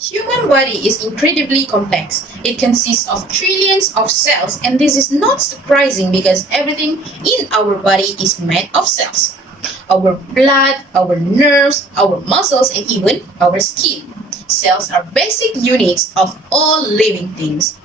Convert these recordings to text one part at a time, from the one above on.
Human body is incredibly complex. It consists of trillions of cells, and this is not surprising because everything in our body is made of cells. Our blood, our nerves, our muscles, and even our skin. Cells are basic units of all living things.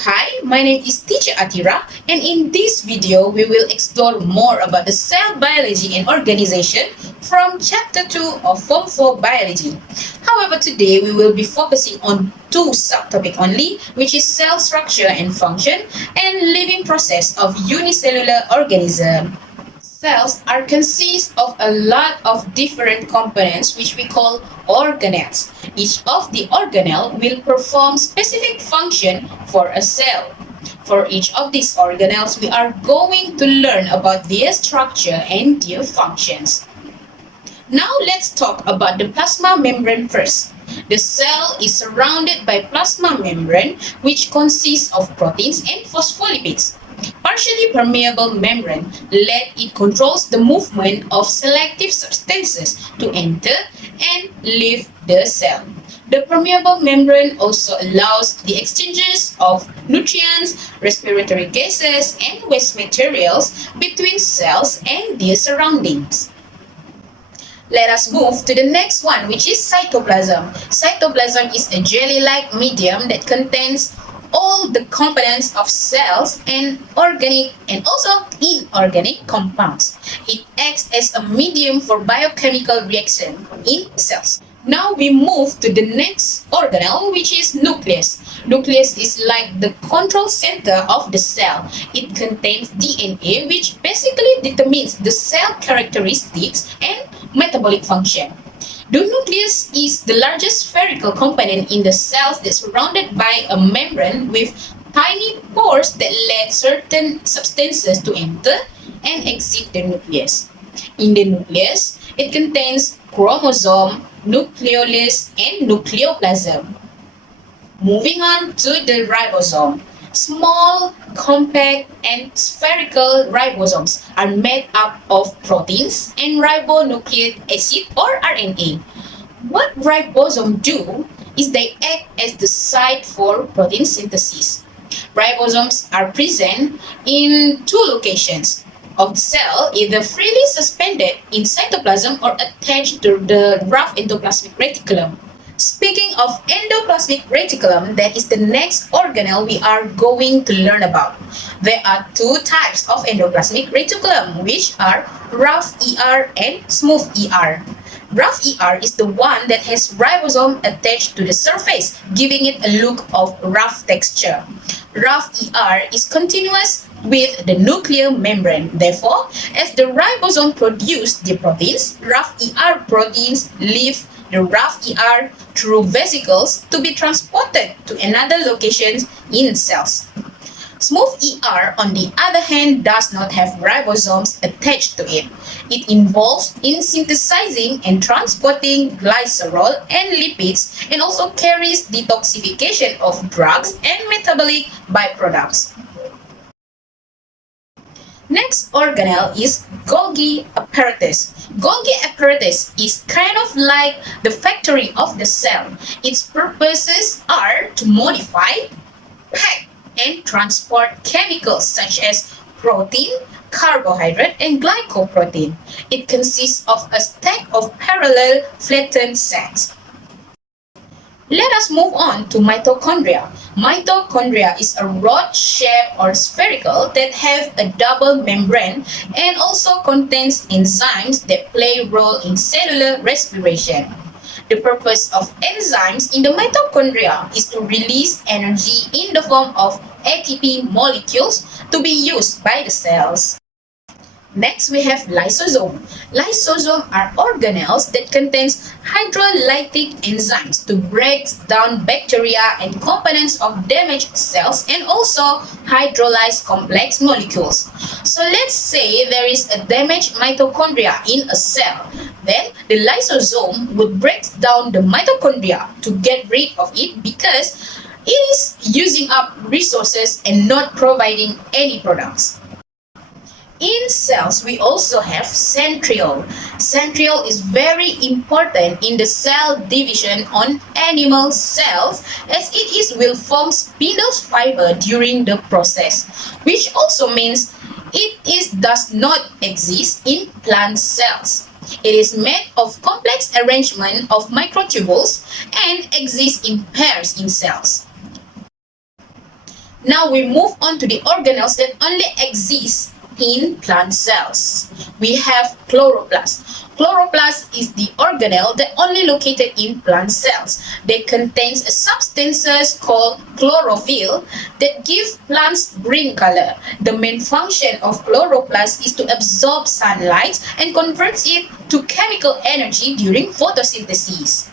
Hi, my name is Teacher Atira, and in this video, we will explore more about the cell biology and organization from Chapter 2 of Form 4 Biology. However, today we will be focusing on two subtopics only, which is cell structure and function and living process of unicellular organism. Cells are consist of a lot of different components which we call organelles. Each of the organelle will perform specific function for a cell. For each of these organelles, we are going to learn about their structure and their functions. Now let's talk about the plasma membrane first. The cell is surrounded by plasma membrane which consists of proteins and phospholipids. Partially permeable membrane it controls the movement of selective substances to enter and leave the cell. The permeable membrane also allows the exchanges of nutrients, respiratory gases, and waste materials between cells and their surroundings. Let us move to the next one, which is cytoplasm. Cytoplasm is a jelly-like medium that contains all the components of cells and organic and also inorganic compounds. It acts as a medium for biochemical reaction in cells. Now we move to the next organelle, which is nucleus. Nucleus is like the control center of the cell. It contains DNA, which basically determines the cell characteristics and metabolic function. The nucleus is the largest spherical component in the cells that's surrounded by a membrane with tiny pores that let certain substances to enter and exit the nucleus. In the nucleus, it contains chromosome, nucleolus, and nucleoplasm. Moving on to the ribosome. Small, compact, and spherical ribosomes are made up of proteins and ribonucleic acid or RNA. What ribosomes do is they act as the site for protein synthesis. Ribosomes are present in two locations of the cell, either freely suspended in cytoplasm or attached to the rough endoplasmic reticulum. Speaking of endoplasmic reticulum, that is the next organelle we are going to learn about. There are two types of endoplasmic reticulum, which are rough ER and smooth ER. Rough ER is the one that has ribosome attached to the surface, giving it a look of rough texture. Rough ER is continuous with the nuclear membrane. Therefore, as the ribosome produces the proteins, rough ER proteins leave the rough ER through vesicles to be transported to another location in cells. Smooth ER, on the other hand, does not have ribosomes attached to it. It involves in synthesizing and transporting glycerol and lipids and also carries detoxification of drugs and metabolic byproducts. Next organelle is Golgi apparatus. Golgi apparatus is kind of like the factory of the cell. Its purposes are to modify, pack, and transport chemicals such as protein, carbohydrate, and glycoprotein. It consists of a stack of parallel flattened sacs. Let us move on to mitochondria. Mitochondria is a rod shape or spherical that have a double membrane and also contains enzymes that play a role in cellular respiration. The purpose of enzymes in the mitochondria is to release energy in the form of ATP molecules to be used by the cells. Next, we have lysosome. Lysosomes are organelles that contains hydrolytic enzymes to break down bacteria and components of damaged cells and also hydrolyze complex molecules. So let's say there is a damaged mitochondria in a cell. Then the lysosome would break down the mitochondria to get rid of it because it is using up resources and not providing any products. In cells, we also have centriole. Centriole is very important in the cell division on animal cells as will form spindle fiber during the process, which also means does not exist in plant cells. It is made of complex arrangement of microtubules and exists in pairs in cells. Now we move on to the organelles that only exist in plant cells. We have chloroplast. Chloroplast is the organelle that only located in plant cells. They contains substances called chlorophyll that give plants green color. The main function of chloroplast is to absorb sunlight and converts it to chemical energy during photosynthesis.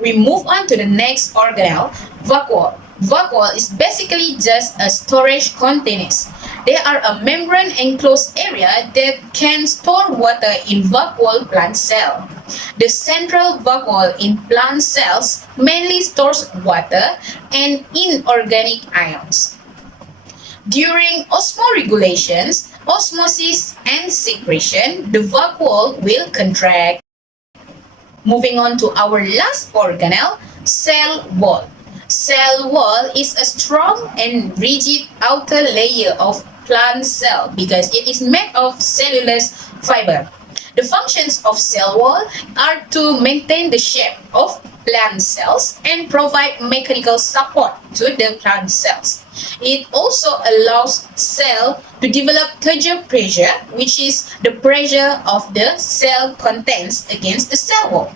We move on to the next organelle, vacuole. Vacuole is basically just a storage containers. They are a membrane enclosed area that can store water in vacuole plant cell. The central vacuole in plant cells mainly stores water and inorganic ions. During osmoregulations, osmosis and secretion, the vacuole will contract. Moving on to our last organelle, cell wall. Cell wall is a strong and rigid outer layer of plant cell because it is made of cellulose fiber. The functions of cell wall are to maintain the shape of plant cells and provide mechanical support to the plant cells. It also allows cell to develop turgor pressure, which is the pressure of the cell contents against the cell wall.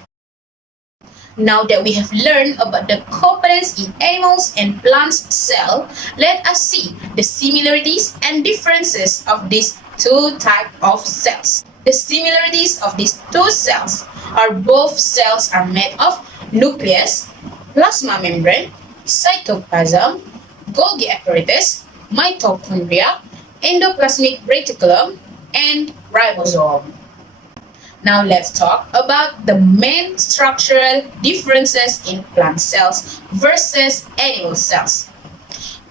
Now that we have learned about the components in animals and plants cell, let us see the similarities and differences of these two types of cells. The similarities of these two cells are both cells are made of nucleus, plasma membrane, cytoplasm, Golgi apparatus, mitochondria, endoplasmic reticulum, and ribosome. Now let's talk about the main structural differences in plant cells versus animal cells.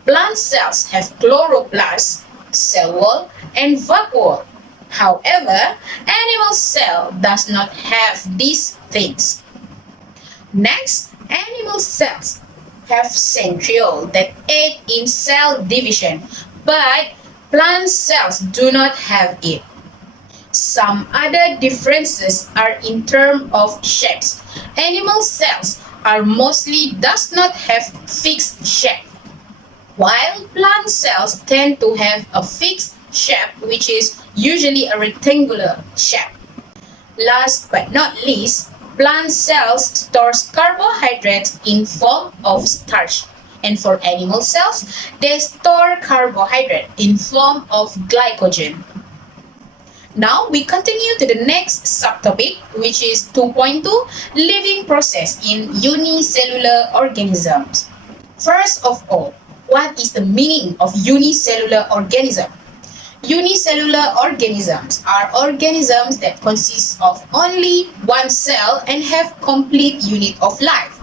Plant cells have chloroplast, cell wall, and vacuole. However, animal cell does not have these things. Next, animal cells have centriole that aid in cell division, but plant cells do not have it. Some other differences are in terms of shapes. Animal cells are mostly does not have fixed shape, while plant cells tend to have a fixed shape, which is usually a rectangular shape. Last but not least, plant cells stores carbohydrates in form of starch. And for animal cells, they store carbohydrate in form of glycogen. Now we continue to the next subtopic, which is 2.2, living process in unicellular organisms. First of all, what is the meaning of unicellular organism? Unicellular organisms are organisms that consist of only one cell and have complete unit of life.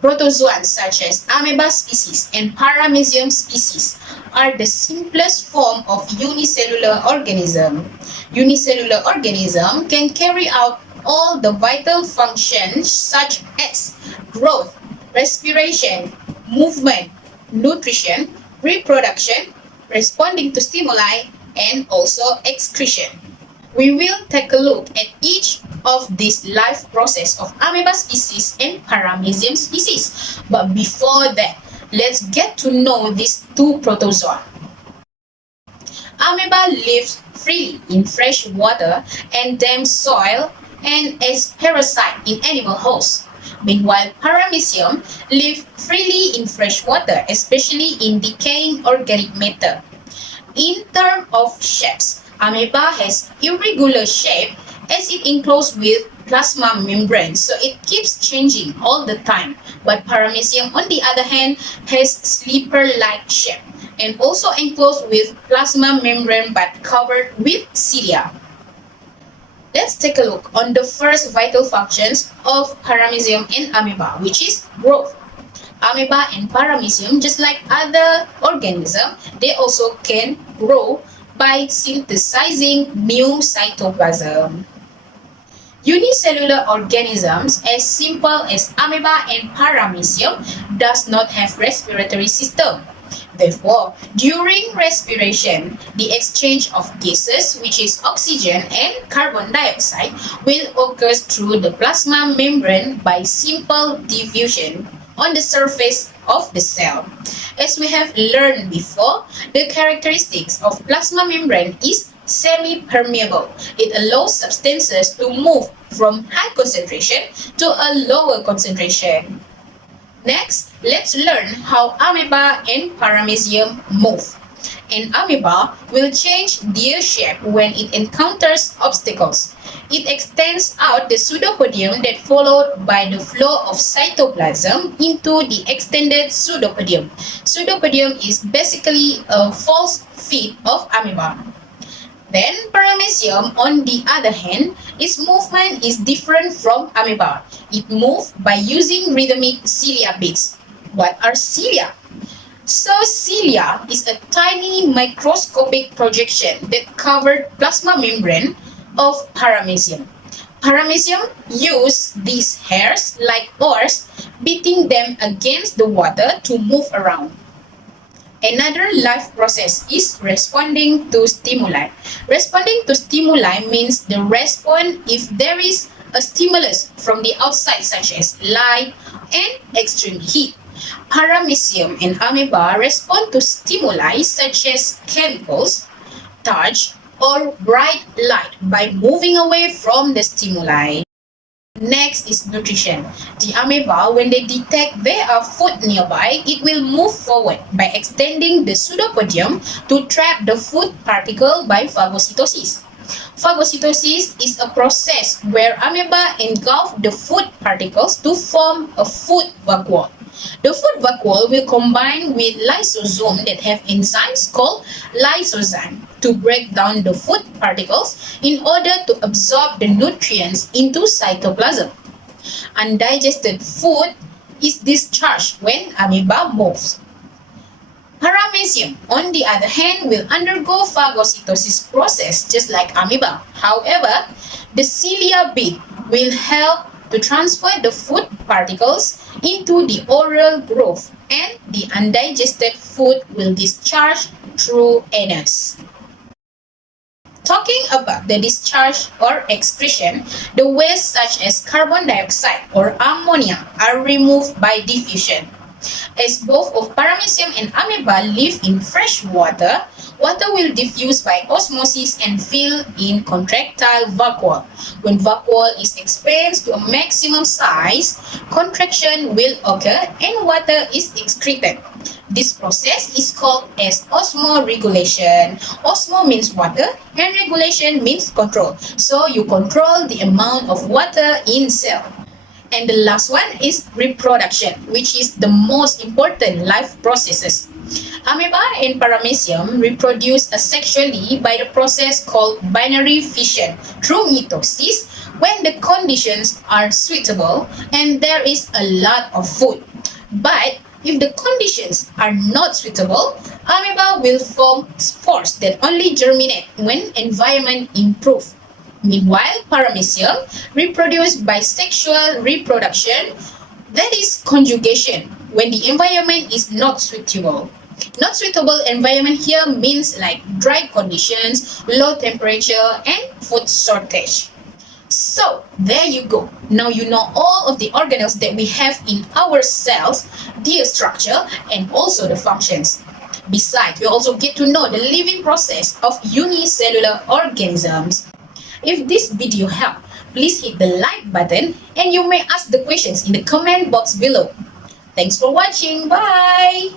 Protozoans such as amoeba species and paramecium species are the simplest form of unicellular organism. Unicellular organism can carry out all the vital functions such as growth, respiration, movement, nutrition, reproduction, responding to stimuli, and also excretion. We will take a look at each of these life process of amoeba species and paramecium species. But before that, let's get to know these two protozoa. Amoeba lives freely in fresh water and damp soil and as parasite in animal hosts. Meanwhile, paramecium live freely in fresh water, especially in decaying organic matter. In terms of shapes, amoeba has irregular shape as it enclosed with plasma membrane, so it keeps changing all the time. But paramecium, on the other hand, has slipper-like shape and also enclosed with plasma membrane but covered with cilia. Let's take a look on the first vital functions of paramecium and amoeba, which is growth. Amoeba and paramecium, just like other organisms, they also can grow by synthesizing new cytoplasm. Unicellular organisms as simple as amoeba and paramecium does not have respiratory system. Therefore, during respiration, the exchange of gases, which is oxygen and carbon dioxide, will occur through the plasma membrane by simple diffusion on the surface of the cell. As we have learned before, the characteristics of plasma membrane is semi-permeable. It allows substances to move from high concentration to a lower concentration. Next, let's learn how amoeba and paramecium move. An amoeba will change their shape when it encounters obstacles. It extends out the pseudopodium that followed by the flow of cytoplasm into the extended pseudopodium. Pseudopodium is basically a false feet of amoeba. Then paramecium, on the other hand, its movement is different from amoeba. It moves by using rhythmic cilia beats. What are cilia? So cilia is a tiny microscopic projection that covered plasma membrane of paramecium. Paramecium use these hairs like oars, beating them against the water to move around. Another life process is responding to stimuli. Responding to stimuli means the response if there is a stimulus from the outside such as light and extreme heat. Paramecium and amoeba respond to stimuli such as chemicals, touch, or bright light by moving away from the stimuli. Next is nutrition. The amoeba, when they detect there are food nearby, it will move forward by extending the pseudopodium to trap the food particle by phagocytosis. Phagocytosis is a process where amoeba engulf the food particles to form a food vacuole. The food vacuole will combine with lysosomes that have enzymes called lysozyme to break down the food particles in order to absorb the nutrients into cytoplasm. Undigested food is discharged when amoeba moves. Paramecium, on the other hand, will undergo phagocytosis process just like amoeba. However, the cilia bead will help to transfer the food particles into the oral groove, and the undigested food will discharge through anus. Talking about the discharge or excretion, the waste such as carbon dioxide or ammonia are removed by diffusion. As both of paramecium and amoeba live in fresh water, water will diffuse by osmosis and fill in contractile vacuole. When vacuole is expanded to a maximum size, contraction will occur and water is excreted. This process is called as osmoregulation. Osmo means water and regulation means control. So you control the amount of water in cell. And the last one is reproduction, which is the most important life processes. Amoeba and paramecium reproduce asexually by the process called binary fission through mitosis when the conditions are suitable and there is a lot of food. But if the conditions are not suitable, amoeba will form spores that only germinate when environment improves. Meanwhile, paramecium reproduce by sexual reproduction, that is conjugation, when the environment is not suitable. Not suitable environment here means like dry conditions, low temperature, and food shortage. So, there you go. Now you know all of the organelles that we have in our cells, their structure, and also the functions. Besides, you also get to know the living process of unicellular organisms. If this video helped, please hit the like button and you may ask the questions in the comment box below. Thanks for watching. Bye!